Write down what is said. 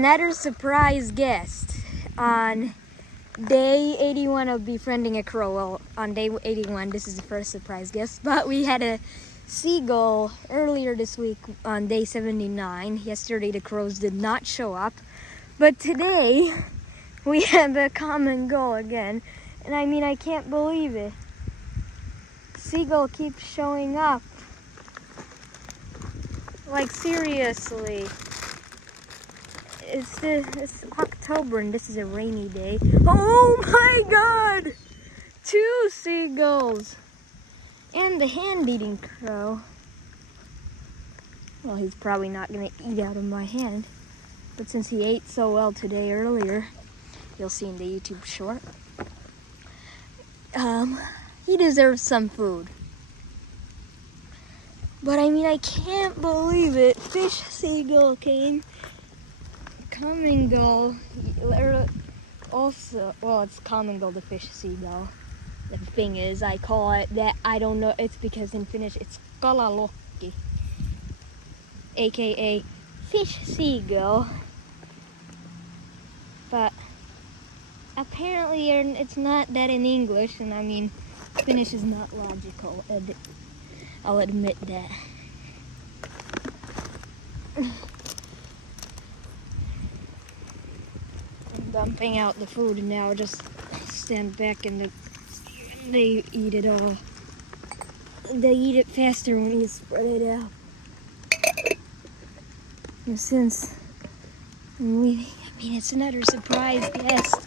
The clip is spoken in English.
another surprise guest on day 81 of befriending a crow. Well, on day 81, this is the first surprise guest, but we had a seagull earlier this week on day 79. Yesterday the crows did not show up, but today we have a common goal again, and I mean, I can't believe it. Seagull keeps showing up. Like, seriously. It's October and this is a rainy day. Oh my god! 2 seagulls! And the hand-eating crow. Well, he's probably not gonna eat out of my hand. But since he ate so well today earlier, you'll see in the YouTube short, he deserves some food. But I mean, I can't believe it. Fish seagull came. Common gull also, well, it's common gull the fish seagull. The thing is, I call it that, I don't know, it's because in Finnish it's kalalokki, aka fish seagull. But apparently it's not that in English, and I mean, Finnish is not logical. I'll admit that. I'm dumping out the food and now just stand back and they eat it all. They eat it faster when you spread it out. And since I mean, it's another surprise guest.